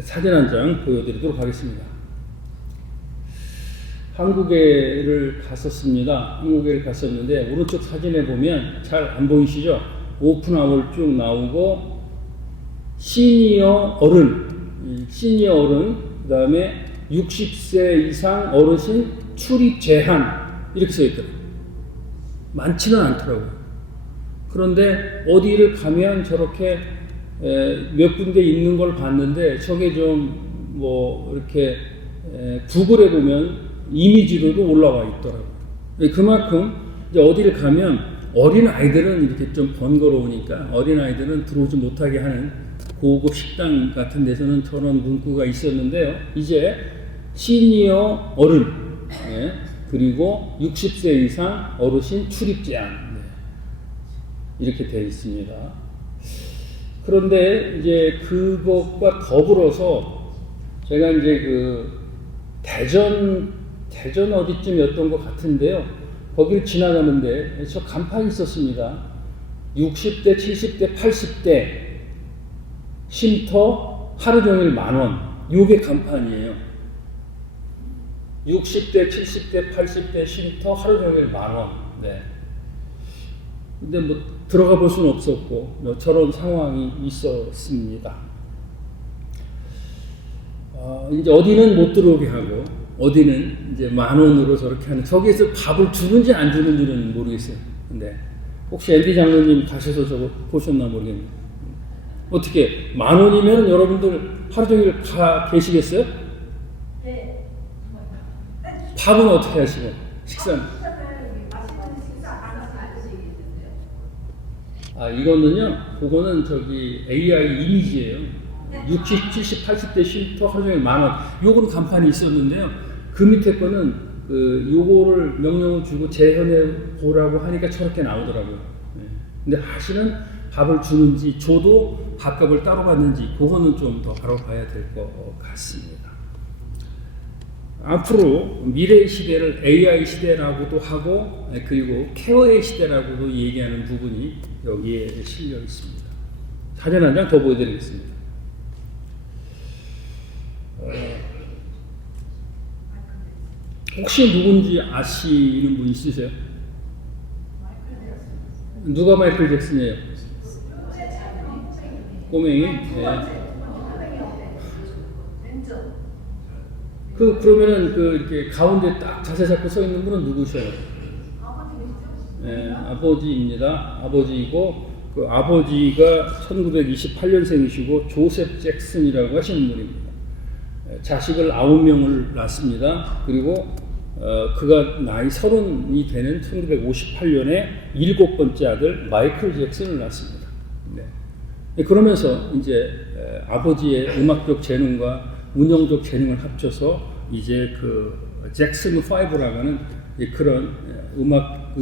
사진 한 장 보여드리도록 하겠습니다. 한국에를 갔었습니다. 한국에를 갔었는데 오른쪽 사진에 보면 잘 안 보이시죠? 오픈아웃 쭉 나오고 시니어 어른, 그 다음에 60세 이상 어르신 출입 제한 이렇게 써 있더라고요. 많지는 않더라고요. 그런데 어디를 가면 저렇게 몇 군데 있는 걸 봤는데 저게 좀 뭐 이렇게 구글에 보면 이미지로도 올라와 있더라고요. 그만큼 이제 어디를 가면 어린 아이들은 이렇게 좀 번거로우니까 어린 아이들은 들어오지 못하게 하는 고급 식당 같은 데서는 저런 문구가 있었는데요. 이제 시니어 어른, 그리고 60세 이상 어르신 출입 제한 이렇게 되어 있습니다. 그런데 이제 그것과 더불어서 제가 이제 그 대전 어디쯤이었던 것 같은데요. 거기를 지나가는데 저 간판이 있었습니다. 60대, 70대, 80대 쉼터 하루 종일 10,000원. 요게 간판이에요. 60대, 70대, 80대 쉼터 하루 종일 10,000원. 네. 근데 뭐 들어가 볼 수는 없었고 저런 상황이 있었습니다. 이제 어디는 못 들어오게 하고 어디는 이제 10,000원으로 저렇게 하는, 저기에서 밥을 주는지 안 주는지는 모르겠어요. 근데 혹시 앤디 장로님 가셔서 저거 보셨나 모르겠네요. 어떻게 10,000원이면 여러분들 하루 종일 계시겠어요? 네. 밥은 어떻게 하시고 식사는? 이거는요, 그거는 저기 AI 이미지예요. 60, 70, 80대 쉼터 하루 종일 10,000원. 요거는 간판이 있었는데요. 그 밑에 거는 요거를 명령을 주고 재현해 보라고 하니까 저렇게 나오더라고요. 근데 사실은 밥을 주는지 줘도 밥값을 따로 받는지 그거는 좀 더 알아봐야 될 것 같습니다. 앞으로 미래의 시대를 AI 시대라고도 하고 그리고 케어의 시대라고도 얘기하는 부분이 여기에 실려 있습니다. 사진 한 장 더 보여드리겠습니다. 혹시 누군지 아시는 분 있으세요? 누가 마이클 잭슨이에요? 꼬맹이? 네. 그러면은 이렇게 가운데 딱 자세 잡고 서 있는 분은 누구셔요? 네, 아버지입니다. 아버지이고, 그 아버지가 1928년생이시고, 조셉 잭슨이라고 하시는 분입니다. 자식을 9명을 낳습니다. 그리고, 그가 나이 30이 되는 1958년에 7번째 아들 마이클 잭슨을 낳습니다. 네. 그러면서 이제 아버지의 음악적 재능과 운영적 재능을 합쳐서 이제 그 잭슨 5라고 하는 그런 음악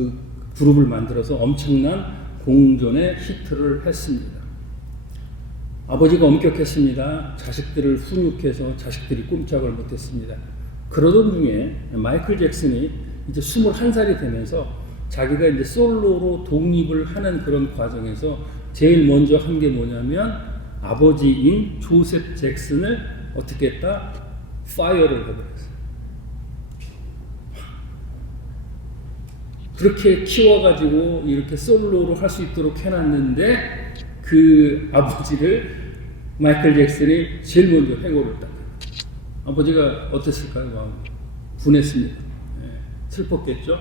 그룹을 만들어서 엄청난 공전의 히트를 했습니다. 아버지가 엄격했습니다. 자식들을 훈육해서 자식들이 꼼짝을 못했습니다. 그러던 중에 마이클 잭슨이 이제 21살이 되면서 자기가 이제 솔로로 독립을 하는 그런 과정에서 제일 먼저 한 게 뭐냐면 아버지인 조셉 잭슨을 어떻게 했다? 파이어를 해버렸어요. 그렇게 키워가지고 이렇게 솔로로 할 수 있도록 해놨는데 그 아버지를 마이클 잭슨이 제일 먼저 해고를 딱. 아버지가 어땠을까요? 마음 분했습니다. 슬펐겠죠?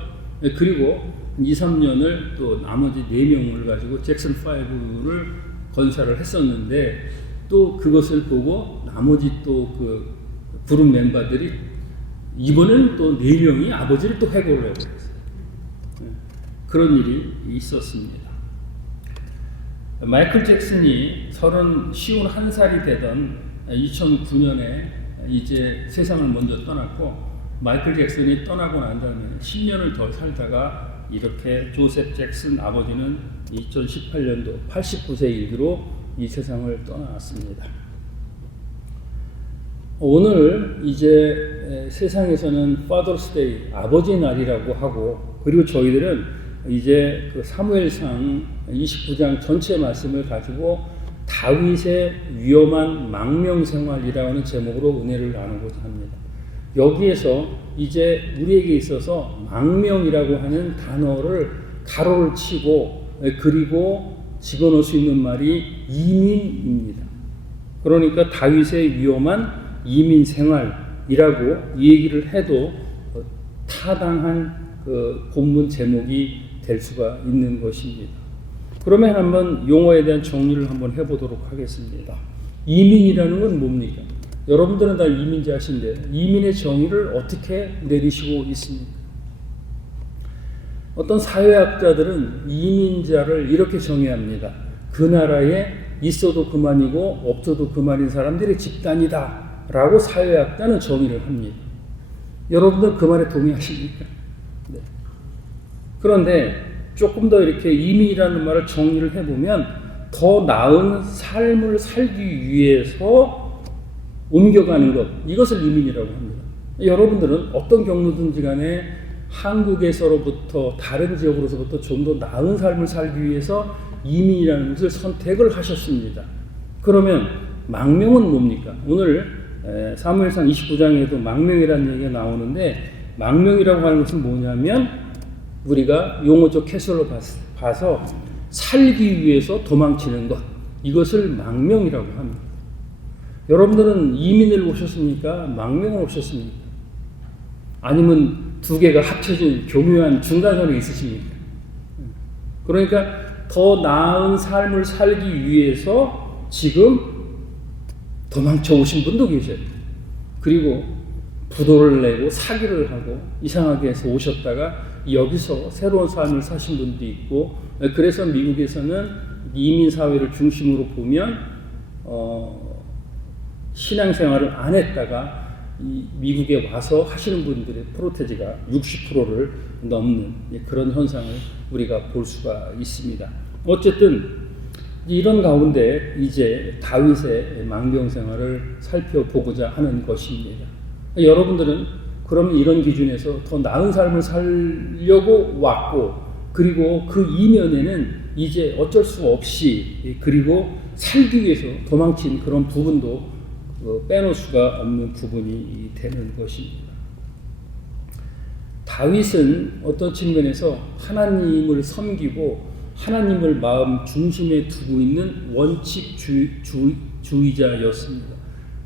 그리고 2, 3년을 또 나머지 4명을 가지고 잭슨 5를 건설을 했었는데 또 그것을 보고 나머지 또 그 그룹 멤버들이 이번에는 또 4명이 아버지를 또 해고를 해버렸어요. 그런 일이 있었습니다. 마이클 잭슨이 51살이 되던 2009년에 이제 세상을 먼저 떠났고, 마이클 잭슨이 떠나고 난 다음에 10년을 더 살다가 이렇게 조셉 잭슨 아버지는 2018년도 89세 일기로 이 세상을 떠났습니다. 오늘 이제 세상에서는 파더스 데이, 아버지 날이라고 하고, 그리고 저희들은 이제 그 사무엘상 29장 전체 말씀을 가지고 다윗의 위험한 망명생활이라는 제목으로 은혜를 나누고자 합니다. 여기에서 이제 우리에게 있어서 망명이라고 하는 단어를 가로를 치고 그리고 집어넣을 수 있는 말이 이민입니다. 그러니까 다윗의 위험한 이민 생활이라고 이 얘기를 해도 타당한 그 본문 제목이 될 수가 있는 것입니다. 그러면 한번 용어에 대한 정리를 한번 해보도록 하겠습니다. 이민이라는 건 뭡니까? 여러분들은 다 이민자신데 이민의 정의를 어떻게 내리시고 있습니까? 어떤 사회학자들은 이민자를 이렇게 정의합니다. 그 나라에 있어도 그만이고 없어도 그만인 사람들의 집단이다 라고 사회학자는 정의를 합니다. 여러분들 그 말에 동의하십니까? 네. 그런데 조금 더 이렇게 이민이라는 말을 정리를 해보면 더 나은 삶을 살기 위해서 옮겨가는 것, 이것을 이민이라고 합니다. 여러분들은 어떤 경로든지 간에 한국에서로부터 다른 지역으로서부터 좀 더 나은 삶을 살기 위해서 이민이라는 것을 선택을 하셨습니다. 그러면 망명은 뭡니까? 오늘 사무엘상 29장에도 망명이라는 얘기가 나오는데 망명이라고 하는 것은 뭐냐면 우리가 용어적 캐설로 봐서 살기 위해서 도망치는 것, 이것을 망명이라고 합니다. 여러분들은 이민을 오셨습니까? 망명을 오셨습니까? 아니면 두 개가 합쳐진 교묘한 중간선이 있으십니까? 그러니까 더 나은 삶을 살기 위해서 지금 도망쳐 오신 분도 계셔요. 그리고 부도를 내고 사기를 하고 이상하게 해서 오셨다가 여기서 새로운 삶을 사신 분도 있고, 그래서 미국에서는 이민 사회를 중심으로 보면 신앙생활을 안 했다가 미국에 와서 하시는 분들의 프로테지가 60%를 넘는 그런 현상을 우리가 볼 수가 있습니다. 어쨌든 이런 가운데 이제 다윗의 망명 생활을 살펴보고자 하는 것입니다. 여러분들은 그러면 이런 기준에서 더 나은 삶을 살려고 왔고, 그리고 그 이면에는 이제 어쩔 수 없이 그리고 살기 위해서 도망친 그런 부분도 빼놓을 수가 없는 부분이 되는 것입니다. 다윗은 어떤 측면에서 하나님을 섬기고 하나님을 마음 중심에 두고 있는 원칙주의자였습니다.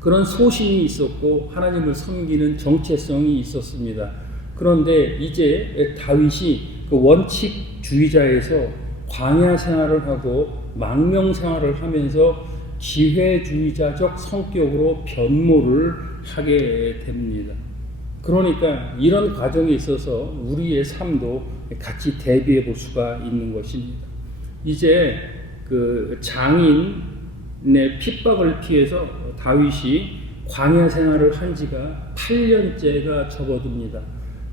그런 소신이 있었고 하나님을 섬기는 정체성이 있었습니다. 그런데 이제 다윗이 그 원칙주의자에서 광야 생활을 하고 망명 생활을 하면서 기회주의자적 성격으로 변모를 하게 됩니다. 그러니까 이런 과정에 있어서 우리의 삶도 같이 대비해 볼 수가 있는 것입니다. 이제 그 장인의 핍박을 피해서 다윗이 광야 생활을 한 지가 8년째가 접어듭니다.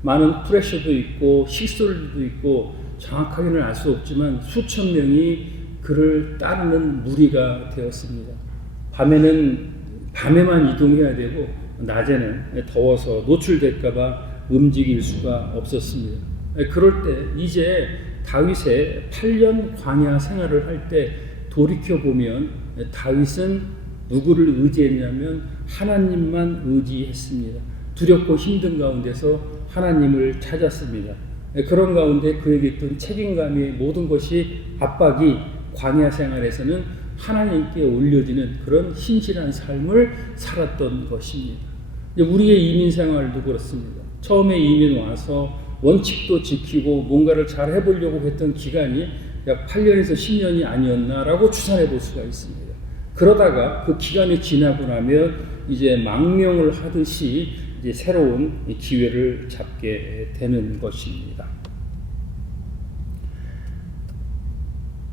많은 프레셔도 있고 시설도 있고 정확하게는 알 수 없지만 수천 명이 그를 따르는 무리가 되었습니다. 밤에만 이동해야 되고 낮에는 더워서 노출될까봐 움직일 수가 없었습니다. 그럴 때 이제 다윗의 8년 광야 생활을 할 때 돌이켜 보면 다윗은 누구를 의지했냐면 하나님만 의지했습니다. 두렵고 힘든 가운데서 하나님을 찾았습니다. 그런 가운데 그에게 있던 책임감의 모든 것이 압박이 광야 생활에서는 하나님께 올려지는 그런 신실한 삶을 살았던 것입니다. 우리의 이민 생활도 그렇습니다. 처음에 이민 와서 원칙도 지키고 뭔가를 잘 해보려고 했던 기간이 약 8년에서 10년이 아니었나라고 추산해 볼 수가 있습니다. 그러다가 그 기간이 지나고 나면 이제 망명을 하듯이 이제 새로운 기회를 잡게 되는 것입니다.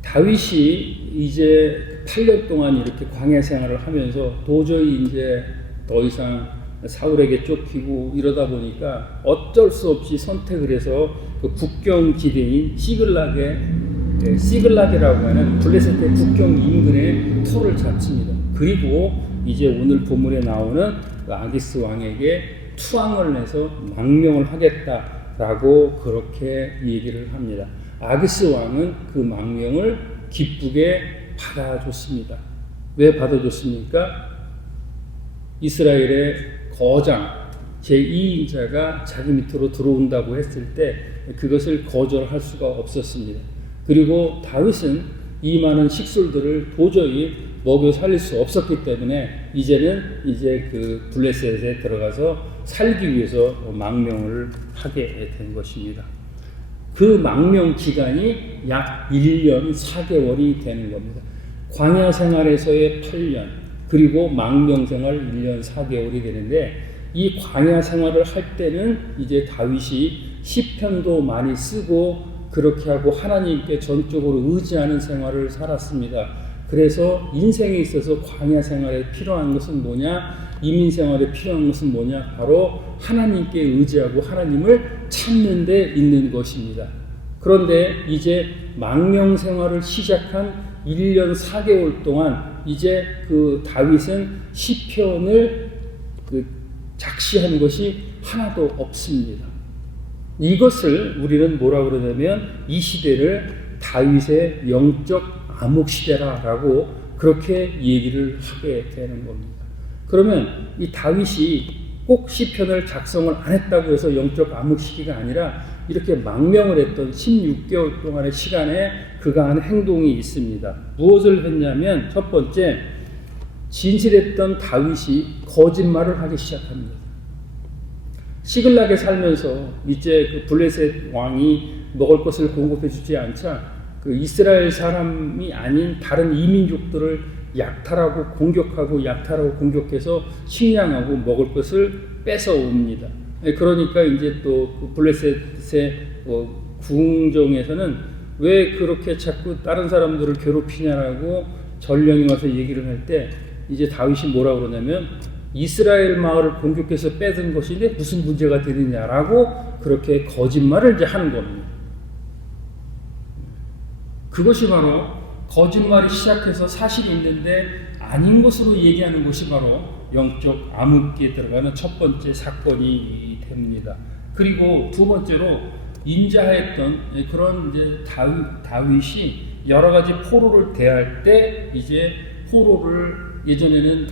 다윗이 이제 8년 동안 이렇게 광야 생활을 하면서 도저히 이제 더 이상 사울에게 쫓기고 이러다 보니까 어쩔 수 없이 선택을 해서 그 국경 지대인 시글락이라고 하는 블레셋의 국경 인근에 터를 잡습니다. 그리고 이제 오늘 본문에 나오는 그 아기스 왕에게 투항을 내서 망명을 하겠다라고 그렇게 얘기를 합니다. 아기스 왕은 그 망명을 기쁘게 받아줬습니다. 왜 받아줬습니까? 이스라엘의 거장 제2인자가 자기 밑으로 들어온다고 했을 때 그것을 거절할 수가 없었습니다. 그리고 다윗은 이 많은 식솔들을 도저히 먹여 살릴 수 없었기 때문에 이제는 그 블레셋에 들어가서 살기 위해서 망명을 하게 된 것입니다. 그 망명 기간이 약 1년 4개월이 되는 겁니다. 광야 생활에서의 8년, 그리고 망명 생활 1년 4개월이 되는데, 이 광야 생활을 할 때는 이제 다윗이 시편도 많이 쓰고 그렇게 하고 하나님께 전적으로 의지하는 생활을 살았습니다. 그래서 인생에 있어서 광야 생활에 필요한 것은 뭐냐? 이민 생활에 필요한 것은 뭐냐? 바로 하나님께 의지하고 하나님을 찾는 데 있는 것입니다. 그런데 이제 망명 생활을 시작한 1년 4개월 동안 이제 그 다윗은 시편을 작시한 것이 하나도 없습니다. 이것을 우리는 뭐라 그러냐면 이 시대를 다윗의 영적 암흑 시대라고 그렇게 얘기를 하게 되는 겁니다. 그러면 이 다윗이 꼭 시편을 작성을 안 했다고 해서 영적 암흑 시기가 아니라 이렇게 망명을 했던 16개월 동안의 시간에 그가 한 행동이 있습니다. 무엇을 했냐면 첫 번째, 진실했던 다윗이 거짓말을 하기 시작합니다. 시글락에 살면서 이제 그 블레셋 왕이 먹을 것을 공급해 주지 않자 그 이스라엘 사람이 아닌 다른 이민족들을 약탈하고 공격해서 식량하고 먹을 것을 뺏어옵니다. 그러니까 이제 또 그 블레셋의 궁정에서는 왜 그렇게 자꾸 다른 사람들을 괴롭히냐라고 전령이 와서 얘기를 할 때 이제 다윗이 뭐라 그러냐면 이스라엘 마을을 공격해서 뺏은 것인데 무슨 문제가 되느냐라고 그렇게 거짓말을 이제 하는 겁니다. 그것이 바로 거짓말이 시작해서 사실이 있는데 아닌 것으로 얘기하는 것이 바로 영적 암흑기에 들어가는 첫 번째 사건이 됩니다. 그리고 두 번째로 인자했던 그런 이제 다윗이 여러 가지 포로를 대할 때 이제 포로를 예전에는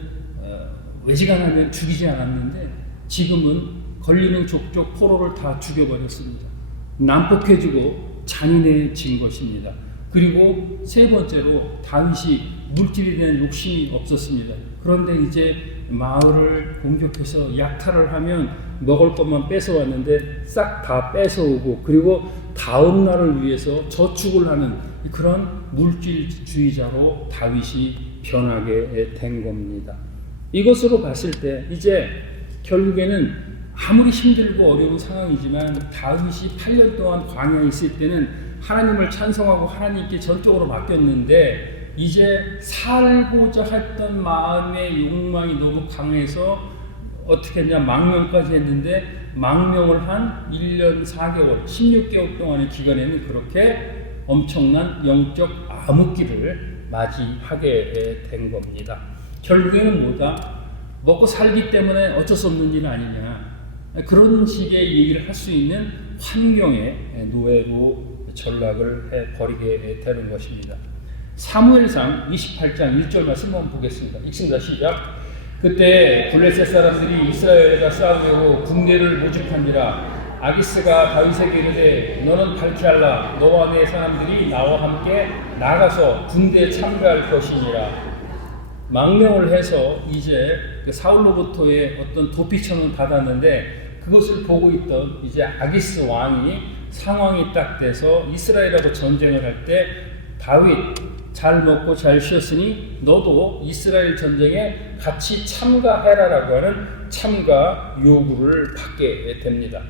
외지간하면 죽이지 않았는데 지금은 걸리는 족족 포로를 다 죽여버렸습니다. 난폭해지고 잔인해진 것입니다. 그리고 세 번째로 다윗이 물질에 대한 욕심이 없었습니다. 그런데 이제 마을을 공격해서 약탈을 하면 먹을 것만 뺏어왔는데 싹 다 뺏어오고 그리고 다음 날을 위해서 저축을 하는 그런 물질주의자로 다윗이 변하게 된 겁니다. 이것으로 봤을 때 이제 결국에는 아무리 힘들고 어려운 상황이지만 다윗이 8년 동안 광야에 있을 때는 하나님을 찬송하고 하나님께 전적으로 맡겼는데 이제 살고자 했던 마음의 욕망이 너무 강해서 어떻게 했냐 망명까지 했는데 망명을 한 1년 4개월 16개월 동안의 기간에는 그렇게 엄청난 영적 암흑기를 맞이하게 된 겁니다. 결국에는 뭐다? 먹고 살기 때문에 어쩔 수 없는 일 아니냐 그런 식의 얘기를 할 수 있는 환경의 노예로 전락을 해버리게 되는 것입니다. 사무엘상 28장 1절 말씀 한번 보겠습니다. 읽습니다. 시작. 그때 블레셋 사람들이 이스라엘과 싸우려고 군대를 모집하니라. 아기스가 다윗에게 이르되 너는 발키알라 너와 내 사람들이 나와 함께 나가서 군대에 참가할 것이니라. 망명을 해서 이제 사울로부터의 어떤 도피청을 받았는데 그것을 보고 있던 이제 아기스 왕이 상황이 딱 돼서 이스라엘하고 전쟁을 할 때 다윗 잘 먹고 잘 쉬었으니 너도 이스라엘 전쟁에 같이 참가해라라고 하는 참가 요구를 받게 됩니다.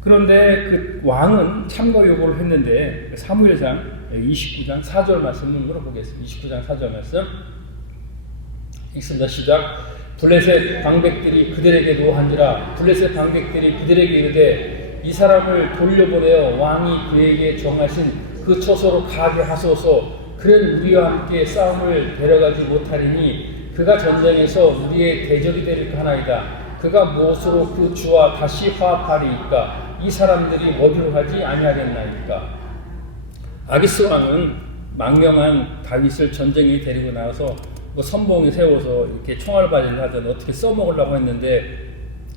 그런데 그 왕은 참가 요구를 했는데 사무엘상 29장 4절 말씀을 물어보겠습니다. 29장 4절 말씀 읽습니다. 시작. 블레셋 방백들이 그들에게 노하니라. 블레셋 방백들이 그들에게 이르되 이 사람을 돌려보내어 왕이 그에게 정하신 그 처소로 가게 하소서. 그는 우리와 함께 싸움을 데려가지 못하리니 그가 전쟁에서 우리의 대적이 될 하나이다. 그가 무엇으로 그 주와 다시 화합하리이까? 이 사람들이 어디로 가지 아니하겠나이까? 아기스 왕은 망명한 다윗을 전쟁에 데리고 나가서 뭐 선봉에 세워서 이렇게 총알바지를 하든 어떻게 써먹으려고 했는데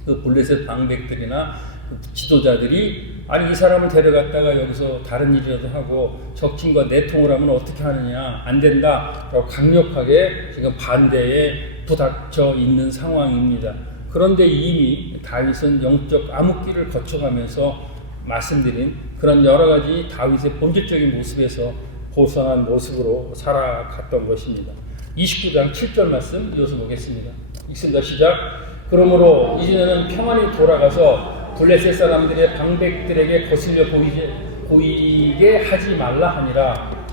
그 블레셋 방백들이나 그 지도자들이 아니 이 사람을 데려갔다가 여기서 다른 일이라도 하고 적진과 내통을 하면 어떻게 하느냐 안 된다 라고 강력하게 지금 반대에 부닥쳐 있는 상황입니다. 그런데 이미 다윗은 영적 암흑기를 거쳐가면서 말씀드린 그런 여러 가지 다윗의 본질적인 모습에서 벗어난 모습으로 살아갔던 것입니다. 29장 7절 말씀 이어서 보겠습니다. 읽습니다. 시작. 그러므로 이제는 평안히 돌아가서 블레셋 사람들의 방백들에게 거슬려 보이게 하지 말라 하니라.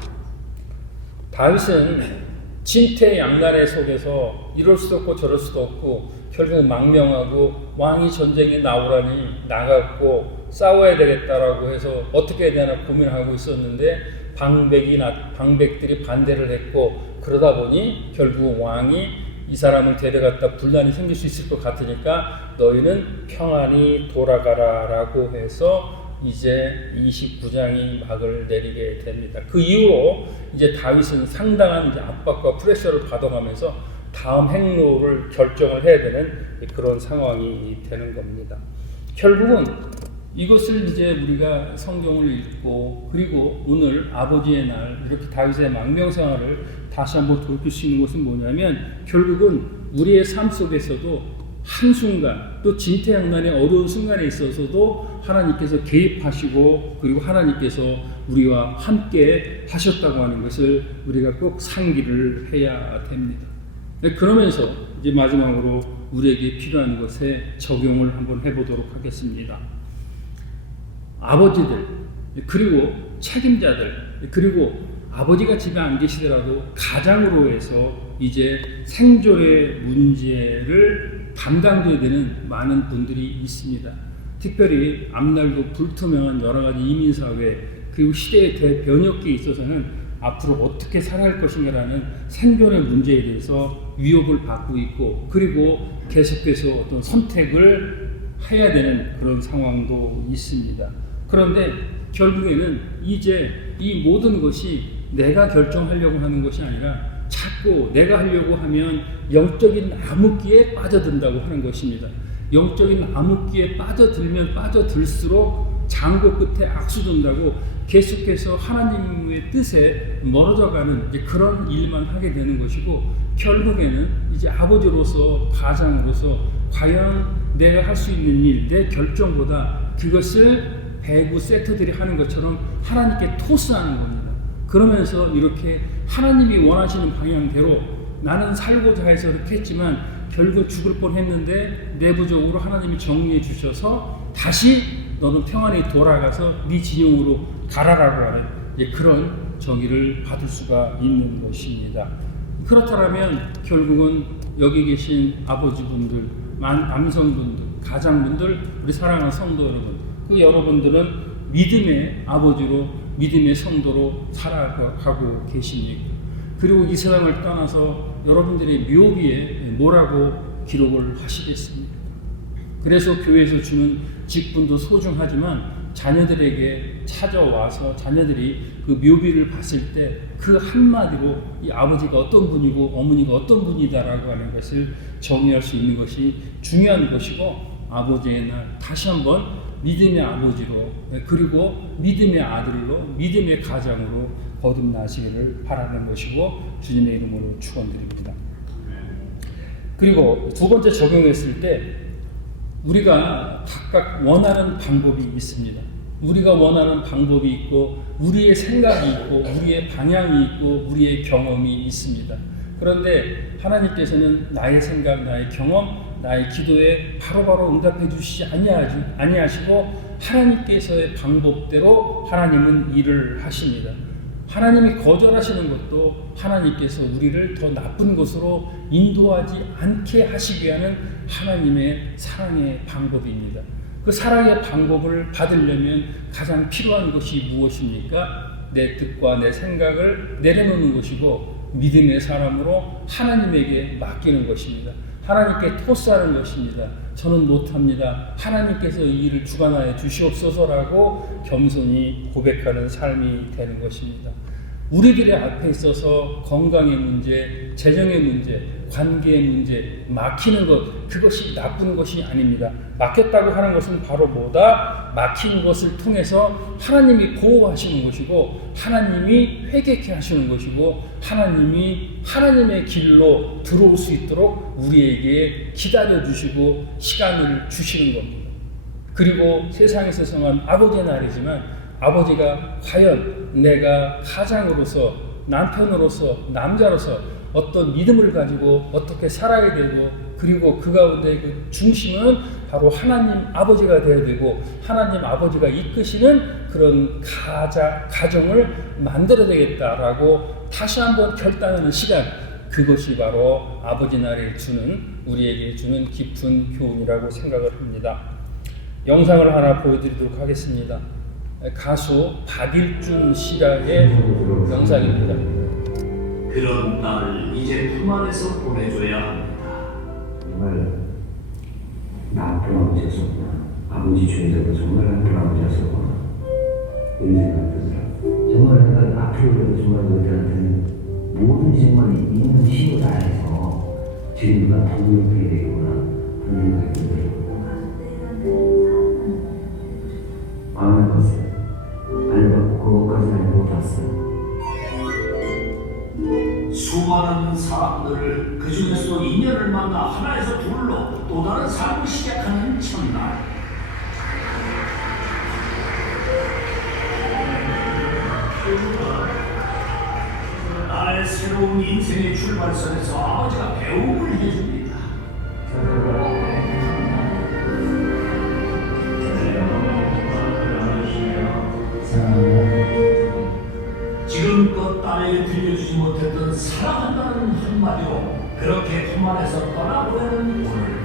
다윗은 진퇴양난의 속에서 이럴 수도 없고 저럴 수도 없고 결국 망명하고 왕이 전쟁에 나오라니 나갔고 싸워야 되겠다라고 해서 어떻게 해야 되나 고민하고 있었는데 방백들이 반대를 했고 그러다 보니 결국 왕이 이 사람을 데려갔다 분란이 생길 수 있을 것 같으니까 너희는 평안히 돌아가라 라고 해서 이제 29장이 막을 내리게 됩니다. 그 이후로 이제 다윗은 상당한 이제 압박과 프레셔를 받아가면서 다음 행로를 결정을 해야 되는 그런 상황이 되는 겁니다. 결국은 이것을 이제 우리가 성경을 읽고 그리고 오늘 아버지의 날 이렇게 다윗의 망명생활을 다시 한번 돌이킬 수 있는 것은 뭐냐면 결국은 우리의 삶 속에서도 한순간 또 진퇴양난의 어려운 순간에 있어서도 하나님께서 개입하시고 그리고 하나님께서 우리와 함께 하셨다고 하는 것을 우리가 꼭 상기를 해야 됩니다. 그러면서 이제 마지막으로 우리에게 필요한 것에 적용을 한번 해보도록 하겠습니다. 아버지들 그리고 책임자들 그리고 아버지가 집에 안 계시더라도 가장으로 해서 이제 생존의 문제를 담당줘야 되는 많은 분들이 있습니다. 특별히 앞날도 불투명한 여러 가지 이민사회 그리고 시대의 대변혁기에 있어서는 앞으로 어떻게 살아갈 것인가라는 생존의 문제에 대해서 위협을 받고 있고 그리고 계속해서 어떤 선택을 해야 되는 그런 상황도 있습니다. 그런데 결국에는 이제 이 모든 것이 내가 결정하려고 하는 것이 아니라 자꾸 내가 하려고 하면 영적인 암흑기에 빠져든다고 하는 것입니다. 영적인 암흑기에 빠져들면 빠져들수록 장고 끝에 악수든다고 계속해서 하나님의 뜻에 멀어져가는 그런 일만 하게 되는 것이고 결국에는 이제 아버지로서 가장으로서 과연 내가 할 수 있는 일, 내 결정보다 그것을 배구 세트들이 하는 것처럼 하나님께 토스하는 겁니다. 그러면서 이렇게 하나님이 원하시는 방향대로 나는 살고자 해서 이렇게 했지만 결국 죽을 뻔했는데 내부적으로 하나님이 정리해 주셔서 다시 너는 평안히 돌아가서 네 진영으로 가라라고 하는 그런 정의를 받을 수가 있는 것입니다. 그렇다면 결국은 여기 계신 아버지분들, 남성분들, 가장분들, 우리 사랑하는 성도 여러분, 그 여러분들은 믿음의 아버지로 믿음의 성도로 살아가고 계십니까? 그리고 이 세상을 떠나서 여러분들의 묘비에 뭐라고 기록을 하시겠습니까? 그래서 교회에서 주는 직분도 소중하지만 자녀들에게 찾아와서 자녀들이 그 묘비를 봤을 때 그 한마디로 이 아버지가 어떤 분이고 어머니가 어떤 분이다라고 하는 것을 정의할 수 있는 것이 중요한 것이고 아버지의 날 다시 한번 믿음의 아버지로 그리고 믿음의 아들로 믿음의 가장으로 거듭나시기를 바라는 것이고 주님의 이름으로 축원드립니다. 그리고 두 번째 적용했을 때 우리가 각각 원하는 방법이 있습니다. 우리가 원하는 방법이 있고 우리의 생각이 있고 우리의 방향이 있고 우리의 경험이 있습니다. 그런데 하나님께서는 나의 생각, 나의 경험, 나의 기도에 바로바로 응답해 주시지 아니하시고 하나님께서의 방법대로 하나님은 일을 하십니다. 하나님이 거절하시는 것도 하나님께서 우리를 더 나쁜 것으로 인도하지 않게 하시기 위한 하나님의 사랑의 방법입니다. 그 사랑의 방법을 받으려면 가장 필요한 것이 무엇입니까? 내 뜻과 내 생각을 내려놓는 것이고 믿음의 사람으로 하나님에게 맡기는 것입니다. 하나님께 토스하는 것입니다. 저는 못합니다. 하나님께서 이 일을 주관하여 주시옵소서라고 겸손히 고백하는 삶이 되는 것입니다. 우리들의 앞에 있어서 건강의 문제, 재정의 문제, 관계의 문제, 막히는 것, 그것이 나쁜 것이 아닙니다. 막혔다고 하는 것은 바로 뭐다? 막힌 것을 통해서 하나님이 보호하시는 것이고, 하나님이 회개케 하시는 것이고, 하나님이 하나님의 길로 들어올 수 있도록 우리에게 기다려주시고 시간을 주시는 겁니다. 그리고 세상에서 성한 아버지의 날이지만, 아버지가 과연 내가 가장으로서, 남편으로서, 남자로서 어떤 믿음을 가지고 어떻게 살아야 되고, 그리고 그 가운데 그 중심은 바로 하나님 아버지가 되어야 되고, 하나님 아버지가 이끄시는 그런 가정을 만들어야 되겠다라고 다시 한번 결단하는 시간, 그것이 바로 아버지 날에 우리에게 주는 깊은 교훈이라고 생각을 합니다. 영상을 하나 보여드리도록 하겠습니다. 가수 박일준 씨의 영상입니다. 그런 딸을 이제 품 안에서 보내줘야 합니다. 정말 나쁜 아버지였었구나. 아버지 중에서도 정말 나쁜 아버지였었구나. 이런 생각이 들더라고요. 정말 내가 앞으로 정말 너희들한테는 모든 정말 있는 힘을 다해서 지금보다 더 높게 되겠구나 하는 생각이 들더라고요. 마음을 봤어요. 알고 그것까지 알고 못했어요. 수많은 사람들을 그 중에서 인연을 만나 하나에서 둘로 또 다른 삶을 시작하는 첫날, 나의 새로운 인생의 출발선에서 아버지가 배움을 해줍니다. 지금껏 딸에게 들려주지 못했던 사랑한다는 한마디로 그렇게 품 안에서 떠나보내는 오늘,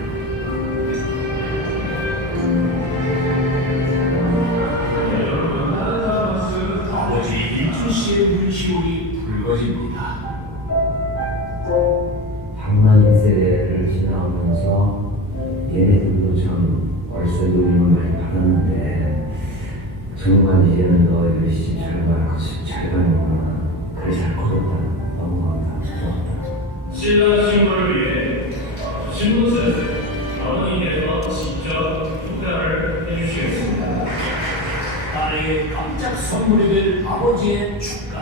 아버지 일준 씨의 눈시울이 붉어집니다. 당나귀 세대를 지나오면서 얘네들도 참 월세 노임을 많이 받았는데 정말 이제는 너희들 시집 잘 가는구나. 그래 잘 커졌다. 너무 감사합니다. 신랑 신부를 위해 주신 것은 아버님께서 직접 축가를 해주시겠습니다. 딸에게 깜짝 선물이 될 아버지의 축가.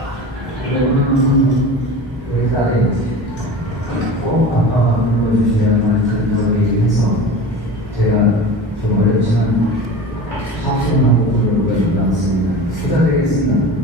우리 딸이 꼭 아빠가 불러주시려는 그런 얘기해서 제가 좀 어렵지만 합성하고 부르고 않습니다. 부탁드리겠습니다.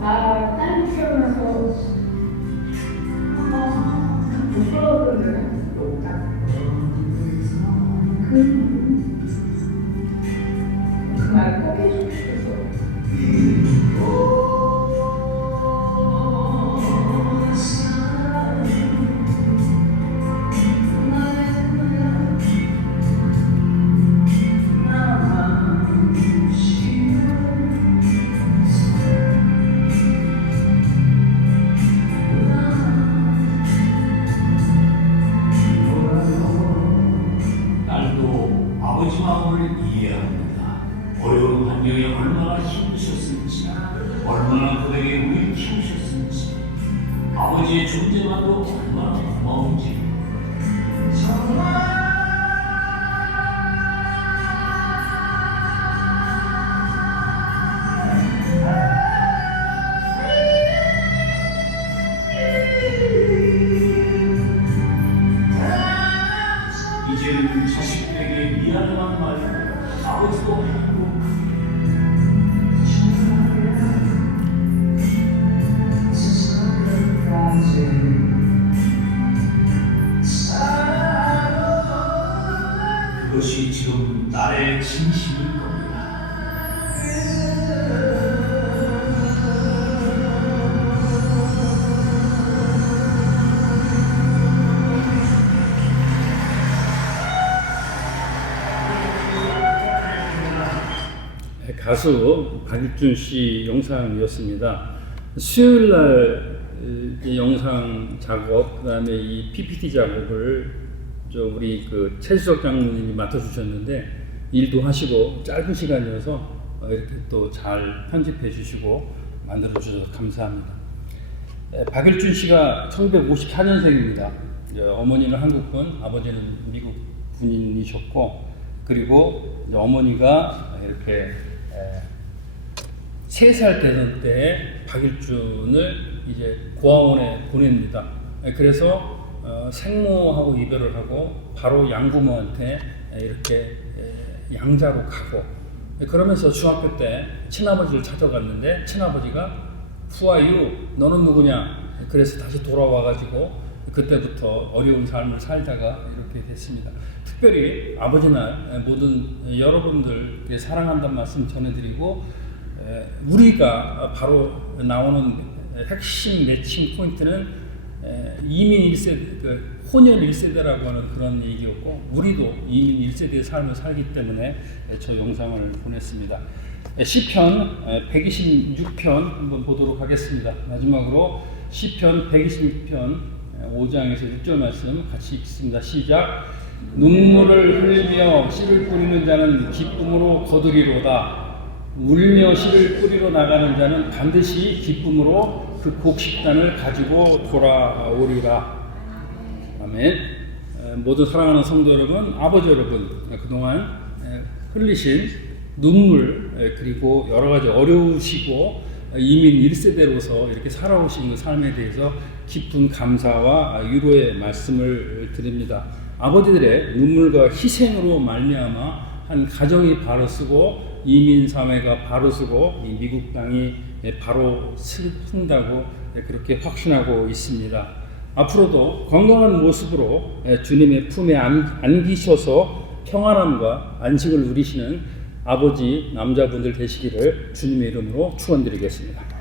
딸 키우면서 부끄러운 일은 없다. 그 말 꼭 해주고 싶어서. 딸도 아버지 마음을 이해합니다. 어려운 환경이 얼마나 힘드셨을지, 얼마나 그에게 우리 키우셨을지, 아버지의 존재만도 얼마나 고마운지. 이제는 자식들에게 미안한 말, 아버지도 하고 그것이 지금 나의 진심일 겁니다. 가수 박일준 씨 영상이었습니다. 수요일 날 영상 작업, 그다음에 이 PPT 작업을 우리 그 최수석 장로님이 맡아주셨는데 일도 하시고 짧은 시간이어서 이렇게 또 잘 편집해 주시고 만들어 주셔서 감사합니다. 박일준 씨가 1954년생입니다. 어머니는 한국분, 아버지는 미국 군인이셨고, 그리고 어머니가 이렇게 3살 되던 때에 박일준을 이제 고아원에 보냅니다. 그래서 생모하고 이별을 하고 바로 양부모한테 이렇게 양자로 가고, 그러면서 중학교 때 친아버지를 찾아갔는데 친아버지가 Who are you? 너는 누구냐? 그래서 다시 돌아와가지고 그때부터 어려운 삶을 살다가 이렇게 됐습니다. 특별히 아버지 날 모든 여러분들께 사랑한다는 말씀 전해드리고, 우리가 바로 나오는 핵심 매칭 포인트는 이민 1세대, 혼혈 1세대라고 하는 그런 얘기였고, 우리도 이민 1세대의 삶을 살기 때문에 저 영상을 보냈습니다. 시편 126편 한번 보도록 하겠습니다. 마지막으로 시편 126편 5장에서 6절 말씀 같이 읽습니다. 시작. 눈물을 흘리며 씨를 뿌리는 자는 기쁨으로 거두리로다. 울며 씨를 뿌리러 나가는 자는 반드시 기쁨으로 그 곡식단을 가지고 돌아오리라. 아멘. 모든 사랑하는 성도 여러분, 아버지 여러분, 그동안 흘리신 눈물, 그리고 여러 가지 어려우시고 이민 1세대로서 이렇게 살아오신 그 삶에 대해서 깊은 감사와 위로의 말씀을 드립니다. 아버지들의 눈물과 희생으로 말미암아 한 가정이 바로 서고 이민 사회가 바로 서고 이 미국 땅이 바로 서다고 그렇게 확신하고 있습니다. 앞으로도 건강한 모습으로 주님의 품에 안기셔서 평안함과 안식을 누리시는 아버지 남자분들 되시기를 주님의 이름으로 축원드리겠습니다.